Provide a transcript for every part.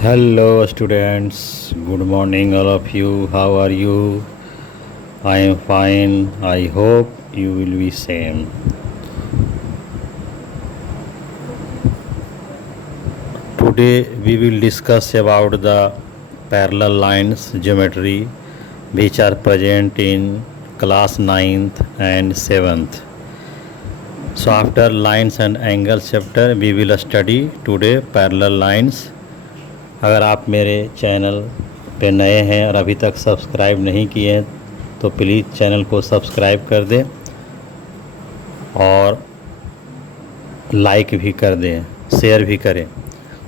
Hello, students. Good morning, all of you. How are you? I am fine. I hope you will be same. Today we will discuss about the parallel lines geometry which are present in class 9th and 7th. So after lines and angles chapter we will study today parallel lines. अगर आप मेरे channel पे नए हैं और अभी तक subscribe नहीं किए हैं तो प्लीज़ चैनल को सब्सक्राइब कर दें और लाइक भी कर दें, शेयर भी करें।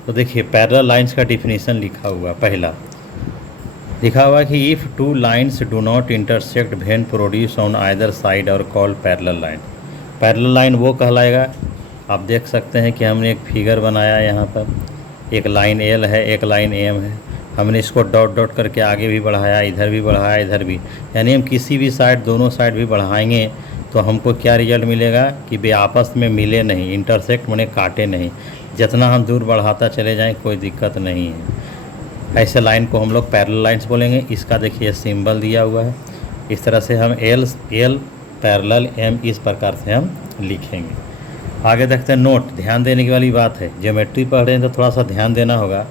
तो देखिए पैरेलल लाइंस का डिफिनीशन लिखा हुआ, पहला लिखा हुआ कि if two lines do not intersect when produce on either side are called parallel line. Parallel line वो कहलाएगा, आप देख सकते हैं कि हमने एक फिगर बनाया यहाँ पर, एक लाइन एल है, एक लाइन एम है, हमने इसको डॉट डॉट करके आगे भी बढ़ाया, इधर भी बढ़ाया, इधर भी, यानी हम किसी भी साइड, दोनों साइड भी बढ़ाएंगे तो हमको क्या रिजल्ट मिलेगा कि वे आपस में मिले नहीं, इंटरसेक्ट माने काटे नहीं। जितना हम दूर बढ़ाता चले जाएं कोई दिक्कत नहीं है। ऐसे लाइन को हम लोग पैरेलल लाइंस बोलेंगे। इसका देखिए सिंबल दिया हुआ है, इस तरह से हम एल पैरेलल एम इस प्रकार से हम लिखेंगे। आगे देखते हैं नोट, ध्यान देने की वाली बात है। ज्योमेट्री पढ़ रहे हैं तो थोड़ा सा ध्यान देना होगा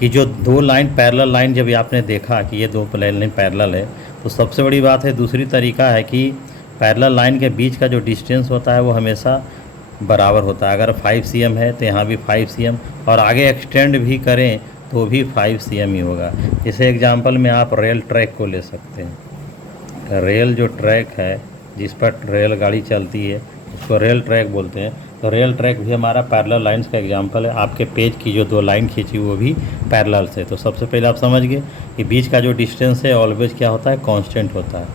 कि जो दो लाइन पैरेलल लाइन जब आपने देखा कि ये दो लाइन पैरेलल है तो सबसे बड़ी बात है, दूसरी तरीका है कि पैरेलल लाइन के बीच का जो डिस्टेंस होता है वो हमेशा बराबर होता है। अगर 5 cm है तो यहाँ भी 5 cm और आगे एक्सटेंड भी करें तो भी 5 cm ही होगा। जैसे एग्जांपल में आप रेल ट्रैक को ले सकते हैं। रेल जो ट्रैक है जिस पर रेलगाड़ी चलती है उसको रेल ट्रैक बोलते हैं। तो रेल ट्रैक भी हमारा पैरेलल लाइंस का एग्जांपल है। आपके पेज की जो दो लाइन खींची वो भी पैरेलल से। तो सबसे पहले आप समझ गए कि बीच का जो डिस्टेंस है ऑलवेज क्या होता है, कांस्टेंट होता है।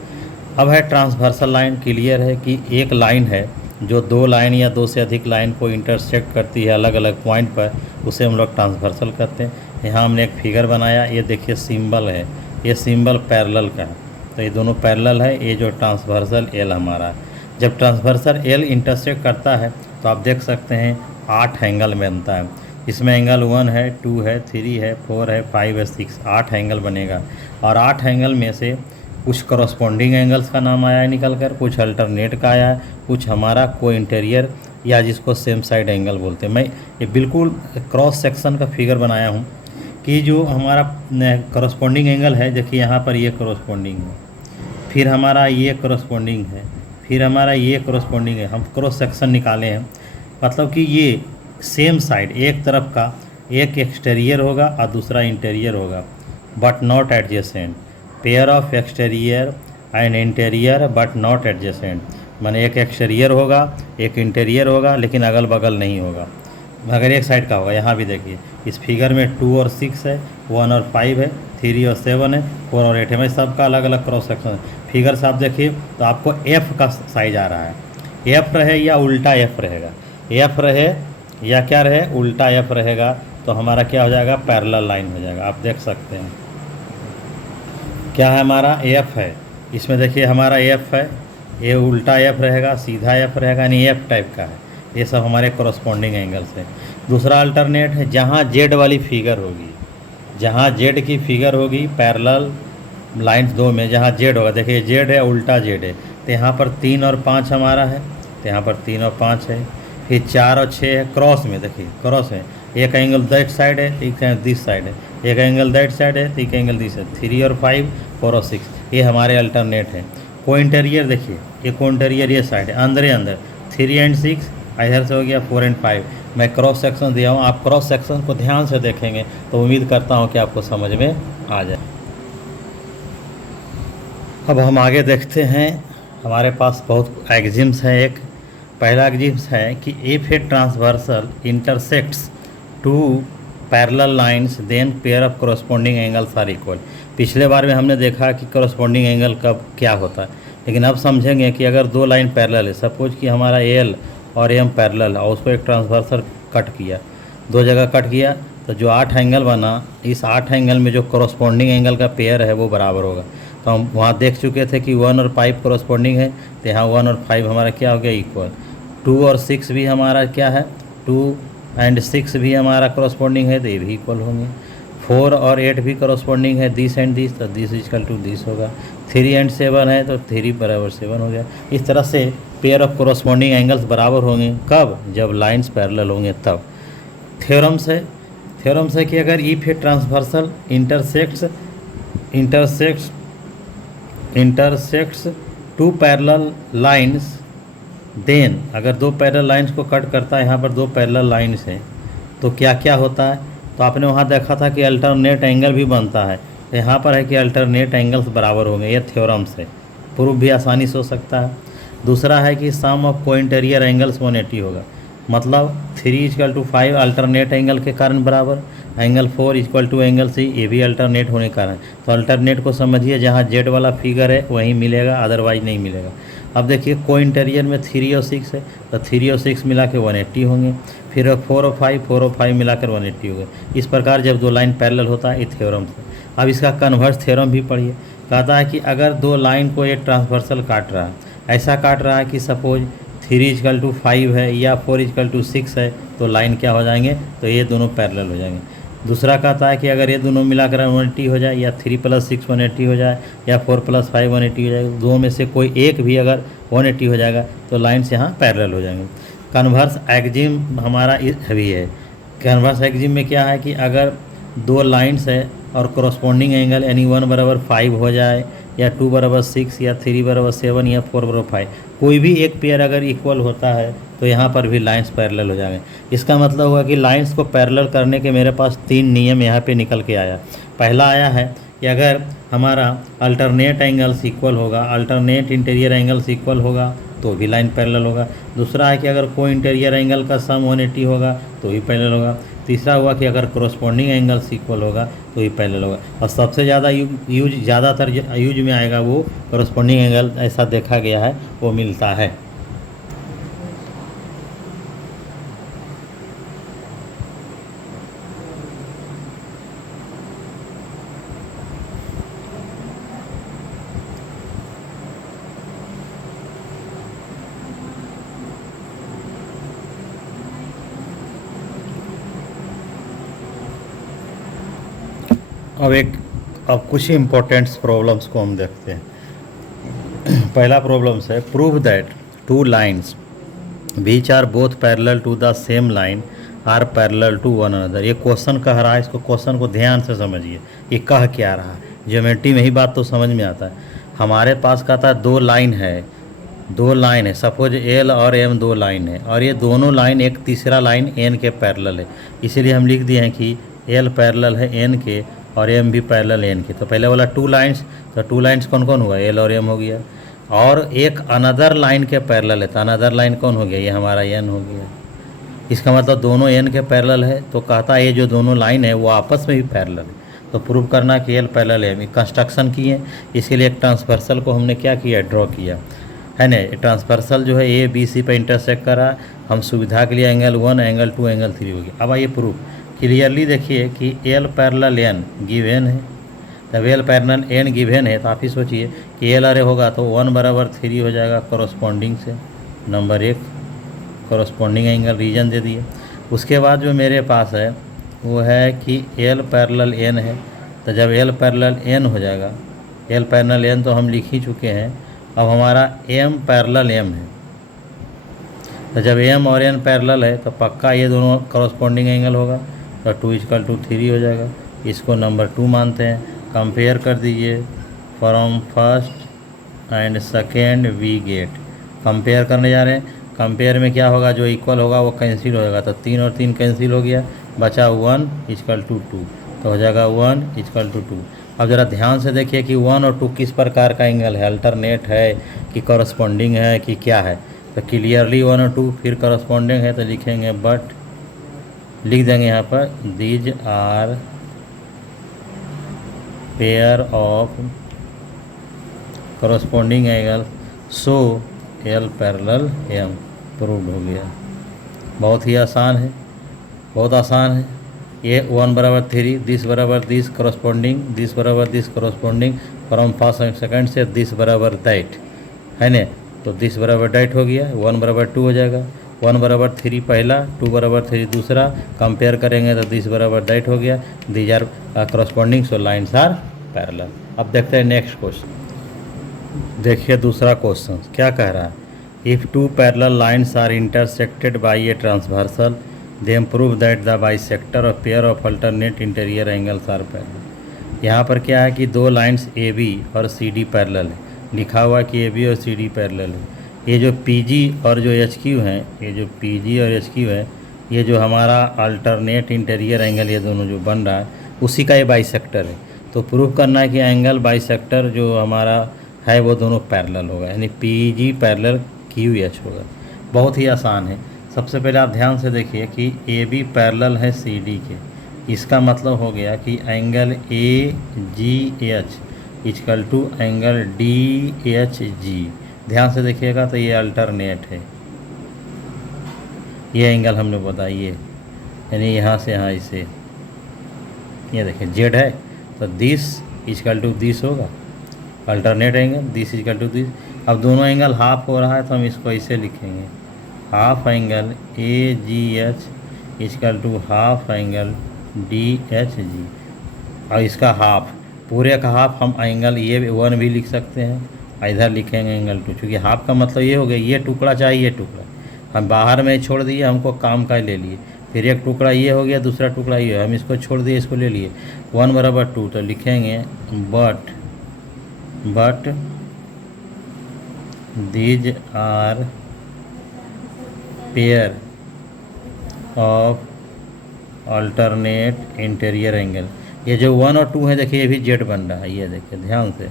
अब है ट्रांसवर्सल लाइन। क्लियर है कि एक लाइन है जो दो लाइन या दो से अधिक लाइन को इंटरसेक्ट करती है अलग अलग पॉइंट पर, उसे हम लोग ट्रांसवर्सल करते हैं। यहाँ हमने एक फिगर बनाया, ये देखिए सिंबल है, ये सिंबल पैरेलल का है, तो ये दोनों पैरेलल है। ये जो ट्रांसवर्सल एल हमारा है, जब ट्रांसवर्सल एल इंटरसेक्ट करता है तो आप देख सकते हैं 8 एंगल बनता है। इसमें एंगल 1 है, 2 है, 3 है, 4 है, 5 है, 6, 8 एंगल बनेगा। और 8 एंगल में से कुछ करस्पॉन्डिंग एंगल्स का नाम आया है निकल कर, कुछ अल्टरनेट का आया है, कुछ हमारा को इंटीरियर या जिसको सेम साइड एंगल बोलते हैं। मैं ये बिल्कुल क्रॉस सेक्शन का फिगर बनाया हूँ कि जो हमारा करस्पॉन्डिंग एंगल है, देखिए यहाँ पर ये करस्पॉन्डिंग है, फिर हमारा ये करस्पॉन्डिंग है, फिर हमारा ये करस्पॉन्डिंग है। हम क्रॉस सेक्शन निकाले हैं, मतलब कि ये सेम साइड, एक तरफ का एक एक्सटीरियर होगा और दूसरा इंटीरियर होगा, but not adjacent. Pair of exterior and interior but not adjacent, माने एक एक्सटीरियर होगा एक इंटीरियर होगा लेकिन अगल बगल नहीं होगा, मगर एक साइड का होगा। यहाँ भी देखिए इस फिगर में 2 और 6 है, 1 और 5 है, 3 और 7 है, 4 और 8 है। मैं सबका अलग अलग क्रॉस सेक्शन है। फिगर से आप देखिए तो आपको एफ़ का साइज आ रहा है, एफ़ रहे या उल्टा एफ़ रहेगा, एफ़ रहे या क्या रहे, उल्टा एफ़ रहेगा, तो हमारा क्या हो जाएगा, पैरेलल लाइन हो जाएगा। आप देख सकते हैं क्या है, हमारा एफ़ है, इसमें देखिए हमारा एफ़ है, ये उल्टा एफ़ रहेगा, सीधा एफ़ रहेगा, यानी एफ़ टाइप का है। ये सब हमारे कॉरस्पॉन्डिंग एंगल्स हैं। दूसरा अल्टरनेट है, जहाँ जेड वाली फिगर होगी, जहाँ जेड की फिगर होगी पैरेलल लाइन्स दो में, जहाँ जेड होगा, देखिए जेड है, उल्टा जेड है, तो यहाँ पर 3 और 5 हमारा है, तो यहाँ पर 3 और 5 है, फिर 4 और 6 है। क्रॉस में देखिए, क्रॉस में एक एंगल दैट साइड है, एक दिस साइड है, एक एंगल दैट साइड है, एक एंगल दिस है। 3 और 5, 4 और 6, ये हमारे अल्टरनेट है। को इंटीरियर देखिए, ये को इंटीरियर ये साइड है, अंदर ही अंदर 3 एंड 6, इधर से हो गया 4 एंड 5। मैं क्रॉस सेक्शन दिया हूँ, आप क्रॉस सेक्शन को ध्यान से देखेंगे तो उम्मीद करता हूँ कि आपको समझ में आ जाए। अब हम आगे देखते हैं, हमारे पास बहुत एक्जिम्स हैं। एक पहला एक्जिम्स है कि if a transversal intersects two parallel lines then pair of corresponding angles are equal. पिछले बार में हमने देखा कि कॉरस्पॉन्डिंग एंगल कब क्या होता है, लेकिन अब समझेंगे कि अगर दो लाइन पैरेलल है, सपोज कि हमारा एल और एम पैरेलल और उसको एक ट्रांसवर्सल कट किया, दो जगह कट किया, तो जो 8 एंगल बना, इस 8 एंगल में जो कॉरस्पॉन्डिंग एंगल का पेयर है वो बराबर होगा। तो हम वहाँ देख चुके थे कि 1 और 5 कॉरस्पॉन्डिंग है, तो यहाँ 1 और 5 हमारा क्या हो गया, इक्वल। 2 और 6 भी हमारा क्या है, 2 एंड 6 भी हमारा कॉरस्पॉन्डिंग है, तो ये भी इक्वल होंगे। 4 और 8 भी करस्पॉन्डिंग है दिस एंड दिस, तो दिस इजकल टू दिस होगा। 3 एंड 7 है तो 3 बराबर 7 हो गया। इस तरह से पेयर ऑफ करस्पॉन्डिंग एंगल्स बराबर होंगे कब, जब लाइंस पैरेलल होंगे तब। थ्योरम्स है कि अगर if a transversal intersects two parallel lines, then अगर दो पैरेलल लाइंस को कट करता है, यहाँ पर दो पैरेलल लाइंस हैं, तो क्या क्या होता है। तो आपने वहाँ देखा था कि अल्टरनेट एंगल भी बनता है, तो यहाँ पर है कि अल्टरनेट एंगल्स बराबर होंगे। ये थ्योरम से प्रूफ भी आसानी से हो सकता है। दूसरा है कि सम ऑफ कोइंटेरियर एंगल्स 180 होगा, मतलब 3 = 5 अल्टरनेट एंगल के कारण बराबर, एंगल 4 = एंगल C, ये भी अल्टरनेट होने के कारण। तो अल्टरनेट को समझिए, जहाँ जेड वाला फिगर है वहीं मिलेगा, अदरवाइज नहीं मिलेगा। अब देखिए कोइंटेरियर में 3 और 6 है, तो 3 और 6 मिला के 180 होंगे, फिर 4 और 5 मिलाकर 180 हो गए। इस प्रकार जब दो लाइन पैरेलल होता है, ये थ्योरम से। अब इसका कन्वर्स थ्योरम भी पढ़िए। कहता है कि अगर दो लाइन को एक ट्रांसवर्सल काट रहा है, ऐसा काट रहा है कि सपोज 3 = 5 है या 4 = 6 है, तो लाइन क्या हो जाएंगे, तो ये दोनों पैरेलल हो जाएंगे। दूसरा कहता है कि अगर ये दोनों मिलाकर 180 हो जाए, या 3 + 6 180 हो जाए, या 4 + 5 180 हो जाए, दो में से कोई एक भी अगर 180 हो जाएगा, तो लाइन्स यहाँ पैरेलल हो जाएंगे। कन्वर्स एक्जिम हमारा भी है। कन्वर्स एक्जिम में क्या है कि अगर दो लाइन्स है और करस्पॉन्डिंग एंगल यानी 1 = 5 हो जाए, या 2 = 6, या 3 = 7, या 4 = 5, कोई भी एक पेयर अगर इक्वल होता है, तो यहाँ पर भी लाइंस पैरेलल हो जाएंगे। इसका मतलब हुआ कि लाइंस को पैरेलल करने के मेरे पास 3 नियम यहाँ पे निकल के आया। पहला आया है कि अगर हमारा अल्टरनेट एंगल्स इक्वल होगा, अल्टरनेट इंटीरियर एंगल्स इक्वल होगा, तो भी लाइन पैरेलल होगा। दूसरा है कि अगर कोई इंटीरियर एंगल का सम 180 होगा, तो भी पैरेलल होगा। तीसरा हुआ कि अगर करस्पॉन्डिंग एंगल्स इक्वल होगा, तो ही पैरेलल होगा। और सबसे ज़्यादा ज़्यादातर यूज में आएगा वो करस्पॉन्डिंग एंगल, ऐसा देखा गया है, वो मिलता है। अब कुछ इम्पोर्टेंट्स प्रॉब्लम्स को हम देखते हैं। पहला प्रॉब्लम्स है, prove that two lines which are both parallel to the same line are parallel to one another. ये क्वेश्चन कह रहा है, इसको क्वेश्चन को ध्यान से समझिए, ये कह क्या रहा है। ज्योमेट्री में ही बात तो समझ में आता है। हमारे पास कहता है दो लाइन है, सपोज एल और एम दो लाइन है, और ये दोनों लाइन एक तीसरा लाइन एन के पैरेलल है, इसीलिए हम लिख दिए हैं कि एल पैरेलल है एन के और एम भी पैरेलल एन के। तो पहले वाला टू लाइन्स, तो टू लाइन्स कौन कौन हुआ, एल और एम हो गया। और एक अनदर लाइन के पैरेलल है, तो अनदर लाइन कौन हो गया, ये हमारा एन हो गया। इसका मतलब दोनों एन के पैरेलल है, तो कहता है ये जो दोनों लाइन है वो आपस में भी पैरेलल है। तो प्रूव करना कि एल पैरेलल एम, कंस्ट्रक्शन किए, इसके लिए एक ट्रांसवर्सल को हमने क्या किया, ड्रॉ किया है ना। ट्रांसवर्सल जो है ए बी सी पर इंटरसेक्ट करा, हम सुविधा के लिए एंगल 1, एंगल 2, एंगल 3 हो गया। अब आइए प्रूफ क्लियरली देखिए कि एल पैरेलल एन गिवन है। जब एल पैरेलल एन गिवन है, तो आप ही सोचिए कि एल अरे होगा तो 1 = 3 हो जाएगा करस्पॉन्डिंग से। नंबर 1 करस्पॉन्डिंग एंगल रीजन दे दिए। उसके बाद जो मेरे पास है वो है कि एल पैरेलल एन है, तो जब एल पैरेलल एन हो जाएगा, एल पैरेलल एन तो हम लिख ही चुके हैं। अब हमारा एम पैरेलल एम है, तो जब एम और एन पैरेलल है तो पक्का ये दोनों करस्पॉन्डिंग एंगल होगा, तो 2 = 3 हो जाएगा। इसको नंबर 2 मानते हैं। कंपेयर कर दीजिए, from first and second we get. Compare करने जा रहे हैं, कंपेयर में क्या होगा, जो इक्वल होगा वो कैंसिल हो जाएगा, तो 3 और 3 कैंसिल हो गया, बचा 1 = 2, तो हो जाएगा 1 = 2। अब ज़रा ध्यान से देखिए कि 1 और 2 किस प्रकार का एंगल है, अल्टरनेट है कि करस्पॉन्डिंग है कि क्या है। तो क्लियरली 1 और 2 फिर करस्पॉन्डिंग है, तो लिखेंगे बट, लिख देंगे यहाँ पर these are pair of corresponding angle, so L parallel M proved हो गया। बहुत ही आसान है, बहुत आसान है। ये 1 = 3, this = this corresponding, this = this corresponding, from first and second से दिस = दैट है ना। तो दिस = दैट हो गया, 1 = 2 हो जाएगा। 1 बराबर 3 पहला, 2 बराबर 3 दूसरा, कंपेयर करेंगे तो दिस बराबर दैट हो गया, these are corresponding, so lines are parallel. अब देखते हैं नेक्स्ट क्वेश्चन। देखिए दूसरा क्वेश्चन क्या कह रहा है, if two parallel lines are intersected by a transversal then prove that the bisector और pair of alternate interior angles are parallel. यहाँ पर क्या है कि दो लाइन्स ए बी और सी डी पैरेलल है, लिखा हुआ कि ए बी और सी डी पैरेलल है। ये जो पी जी और जो एच क्यू हैं, ये जो पी जी और एच क्यू है, ये जो हमारा अल्टरनेट इंटीरियर एंगल ये दोनों जो बन रहा है उसी का ये बाइसेक्टर है। तो प्रूव करना है कि एंगल बाइसेक्टर जो हमारा है वो दोनों पैरेलल होगा, यानी P G parallel Q H होगा। बहुत ही आसान है। सबसे पहले आप ध्यान से देखिए कि ए बी पैरेलल है सी डी के, इसका मतलब हो गया कि angle A G H equal to angle D H G. ध्यान से देखिएगा तो ये अल्टरनेट है, ये एंगल हमने बताइए, यानी यहाँ से यहाँ इसे ये देखिए जेड है तो दिस इक्वल टू दिस होगा, alternate angle this equal to this. अब दोनों एंगल हाफ हो रहा है तो हम इसको ऐसे लिखेंगे, half angle A G H equal to half angle D H G, और इसका हाफ, पूरे का हाफ हम एंगल ये 1 भी लिख सकते हैं, इधर लिखेंगे एंगल 2, क्योंकि हाफ का मतलब ये हो गया ये टुकड़ा चाहे ये टुकड़ा, हम बाहर में छोड़ दिए, हमको काम का ले लिए, फिर एक टुकड़ा ये हो गया, दूसरा टुकड़ा ये, हम इसको छोड़ दिए, इसको ले लिए, 1 बराबर 2, तो लिखेंगे but these are pair of alternate interior angle. ये जो 1 और 2 है देखिए ये भी जेड बन रहा है, ये देखिए ध्यान से,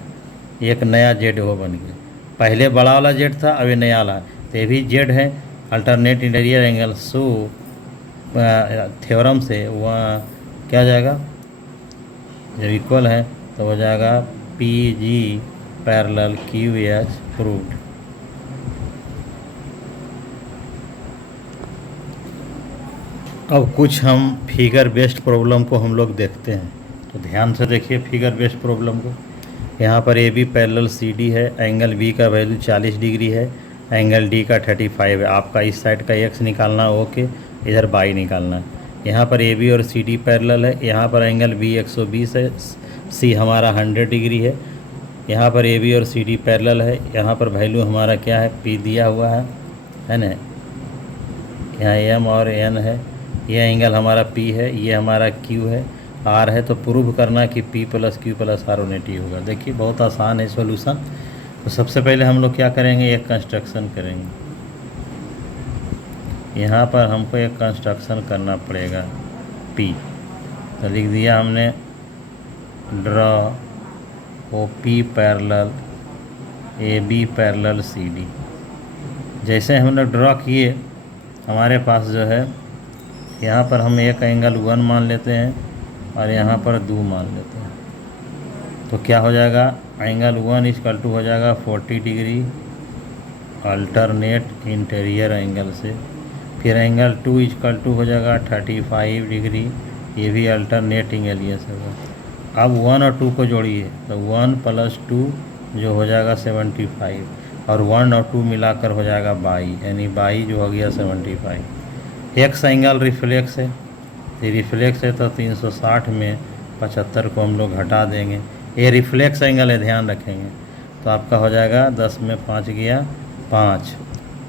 एक नया जेड हो बन गया, पहले बड़ा वाला जेड था अब ये नया वाला है, तो ये भी जेड है alternate interior angle. So theorem से वह क्या जाएगा, जब इक्वल है तो हो जाएगा P G parallel Q H proved. अब कुछ हम फिगर बेस्ड प्रॉब्लम को हम लोग देखते हैं, तो ध्यान से देखिए फिगर बेस्ड प्रॉब्लम को। यहाँ पर A B parallel C D है, एंगल बी का वैल्यू 40 डिग्री है, एंगल डी का 35 है। आपका इस साइड का एक्स निकालना है, ओके, इधर बाई निकालना है। यहाँ पर ए बी और सी डी पैरेलल है, यहाँ पर एंगल बी 120 है, सी हमारा 100 डिग्री है। यहाँ पर ए बी और सी डी पैरेलल है, यहाँ पर वैल्यू हमारा क्या है, पी दिया हुआ है ना, यहाँ एम और एन है, ये एंगल हमारा पी है, ये हमारा क्यू है, आर है, तो प्रूव करना कि P plus Q plus R unity होगा। देखिए बहुत आसान है सॉल्यूशन। तो सबसे पहले हम लोग क्या करेंगे, एक कंस्ट्रक्शन करेंगे, यहाँ पर हमको एक कंस्ट्रक्शन करना पड़ेगा पी, तो लिख दिया हमने draw O P parallel A B parallel C D. जैसे हमने ड्रॉ किए हमारे पास जो है यहाँ पर हम एक एंगल 1 मान लेते हैं और यहाँ पर 2 मान लेते हैं, तो क्या हो जाएगा, एंगल 1 इक्वल टू हो जाएगा 40 डिग्री अल्टरनेट इंटीरियर एंगल से, फिर एंगल 2 इक्वल टू हो जाएगा 35 डिग्री, ये भी अल्टरनेट एंगल ये से होगा। अब 1 और 2 को जोड़िए तो 1 प्लस 2 जो हो जाएगा 75, और 1 और 2 मिलाकर हो जाएगा 22, यानी 22 जो हो गया 75। एक्स एंगल रिफ्लेक्स है, ये रिफ्लेक्स है तो 360 में 75 को हम लोग हटा देंगे, ये रिफ्लेक्स एंगल है ध्यान रखेंगे, तो आपका हो जाएगा 10 में 5 गया 5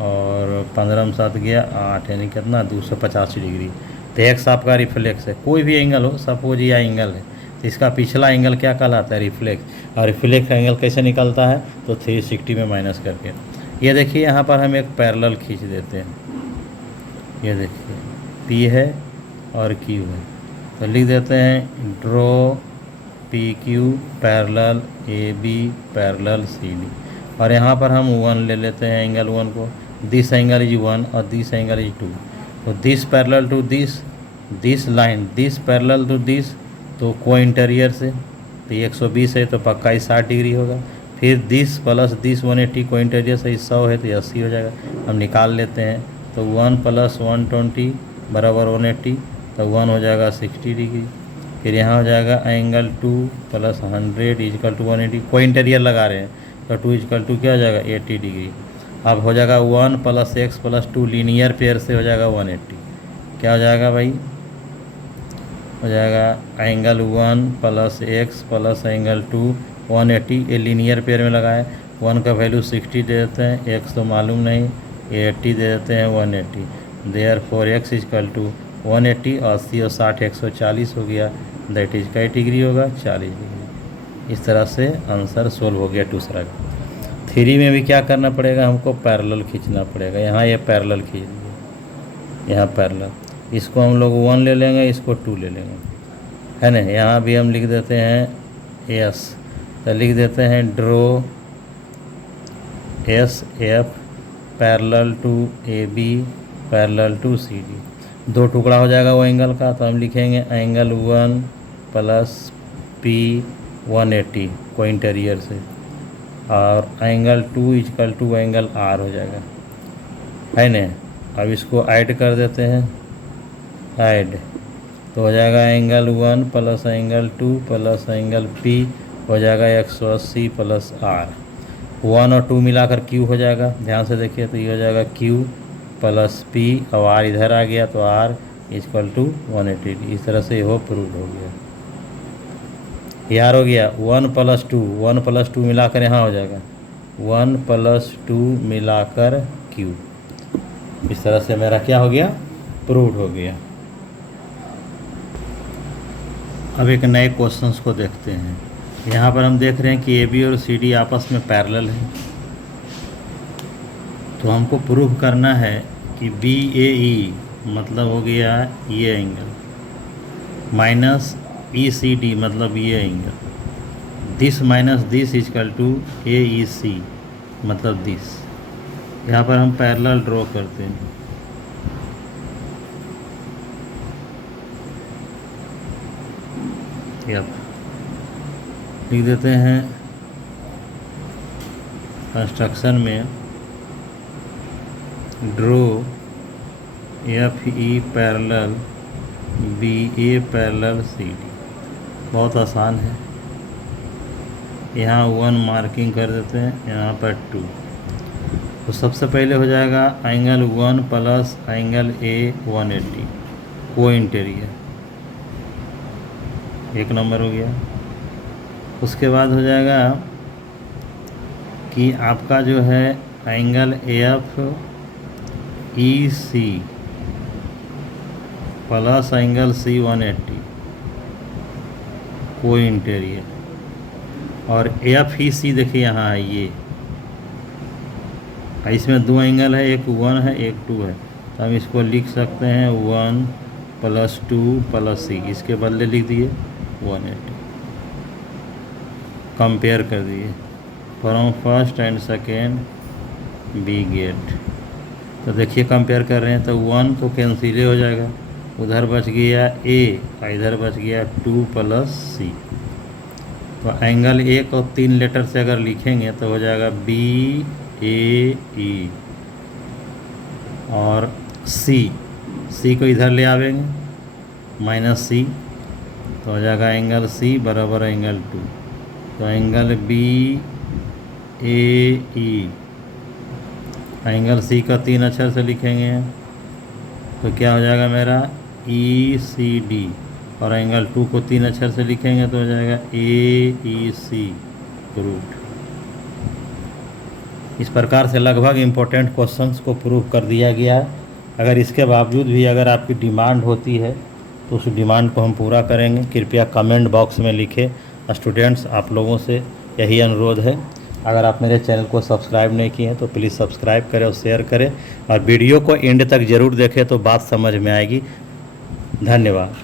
और 15 में 7 गया 8, यानी कितना 285 डिग्री। तो एक्स आपका रिफ्लेक्स है, कोई भी एंगल हो, सपोज यह एंगल है तो इसका पिछला एंगल क्या कहलाता है, रिफ्लेक्स, और रिफ्लेक्स एंगल कैसे निकलता है, तो 360 में माइनस करके। ये देखिए यहाँ पर हम एक पैरेलल खींच देते हैं, ये देखिए पी है और क्यू है, तो लिख देते हैं draw P Q parallel A B parallel C D, और यहाँ पर हम 1 ले लेते हैं एंगल 1 को, दिस एंगल इज 1 और दिस एंगल इज 2, तो this parallel to this line, this parallel to this, तो को इंटीरियर से, तो 120 है तो पक्का ही 60 डिग्री होगा, फिर दिस प्लस दिस 180 को इंटीरियर से 100 है तो 80 हो जाएगा, हम निकाल लेते हैं, तो 1 प्लस 120 बराबर 180, तो 1 हो जाएगा 60 डिग्री, फिर यहाँ हो जाएगा एंगल 2 प्लस 100 इक्वल टू 180, कोई इंटीरियर लगा रहे हैं तो 2 इक्वल टू क्या हो जाएगा 80 डिग्री, अब हो जाएगा 1 + x + 2 लीनियर पेयर से हो जाएगा 180। क्या हो जाएगा भाई, हो जाएगा एंगल 1 + x + एंगल 2 180। ये लीनियर पेयर में लगा है। 1 का वैल्यू 60 दे देते हैं, x तो मालूम नहीं, ये 80 दे देते हैं 180। देयरफॉर x = 180, 80 और 60 140 हो गया। दैट इज क्या डिग्री होगा, 40 डिग्री। इस तरह से आंसर सोल्व हो गया दूसरा। 3 में भी क्या करना पड़ेगा, हमको पैरेलल खींचना पड़ेगा। यहाँ ये पैरेलल खींच लीजिए, यहाँ पैरेलल, इसको हम लोग 1 ले लेंगे, इसको 2 ले लेंगे, है ना। यहाँ भी हम लिख देते हैं एस, तो लिख देते हैं draw S F parallel to A B parallel to C D. 2 टुकड़ा हो जाएगा वो एंगल का, तो हम लिखेंगे एंगल 1 + P 180 को इंटीरियर से, और एंगल 2 = एंगल R हो जाएगा, है ना। अब इसको ऐड कर देते हैं, ऐड, तो हो जाएगा एंगल 1 + एंगल 2 + एंगल P हो जाएगा 180 + R। 1 और 2 मिलाकर Q हो जाएगा, ध्यान से देखिए, तो ये हो जाएगा Q + P और R इधर आ गया, तो R = 180। इस तरह से ये प्रूव हो गया। यार हो गया 1 + 2, 1 + 2 मिलाकर यहाँ हो जाएगा 1 + 2 मिलाकर Q। इस तरह से मेरा क्या हो गया, प्रूव हो गया। अब एक नए क्वेश्चंस को देखते हैं। यहाँ पर हम देख रहे हैं कि ए बी और सी डी आपस में पैरेलल है, तो हमको प्रूव करना है कि बी ए ई मतलब हो गया ये एंगल माइनस ई सी डी मतलब ये एंगल, दिस माइनस दिस = ए ई सी मतलब दिस। यहाँ पर हम पैरेलल ड्रॉ करते हैं। लिख देते हैं कंस्ट्रक्शन में draw F E parallel B A parallel C D. बहुत आसान है। यहाँ 1 मार्किंग कर देते हैं, यहाँ पर 2। तो सबसे पहले हो जाएगा एंगल 1 + एंगल ए 180 को इंटीरियर, 1 नंबर हो गया। उसके बाद हो जाएगा कि आपका जो है एंगल एफ ई सी + एंगल सी 180 को इंटीरियर, और एफ ई सी देखिए यहाँ है, ये इसमें 2 एंगल है, एक 1 है एक 2 है, तो हम इसको लिख सकते हैं 1 + 2 + सी, इसके बदले लिख दिए 180। कंपेयर कर दिए from first and second we get, तो देखिए कंपेयर कर रहे हैं, तो 1 तो कैंसिल हो जाएगा, उधर बच गया ए और इधर बच गया 2 + सी। तो एंगल ए को 3 लेटर से अगर लिखेंगे तो हो जाएगा बी ए ई, और सी को इधर ले आवेंगे -C, तो हो जाएगा एंगल C बराबर एंगल 2। तो एंगल बी ए ई, एंगल C का 3 अक्षर से लिखेंगे तो क्या हो जाएगा मेरा ई सी डी, और एंगल 2 को 3 अक्षर से लिखेंगे तो हो जाएगा ए ई सी रूट। इस प्रकार से लगभग इम्पोर्टेंट क्वेश्चंस को प्रूव कर दिया गया है। अगर इसके बावजूद भी अगर आपकी डिमांड होती है तो उस डिमांड को हम पूरा करेंगे। कृपया कमेंट बॉक्स में लिखें। स्टूडेंट्स, आप लोगों से यही अनुरोध है, अगर आप मेरे चैनल को सब्सक्राइब नहीं किए हैं तो प्लीज़ सब्सक्राइब करें और शेयर करें, और वीडियो को एंड तक ज़रूर देखें तो बात समझ में आएगी। धन्यवाद।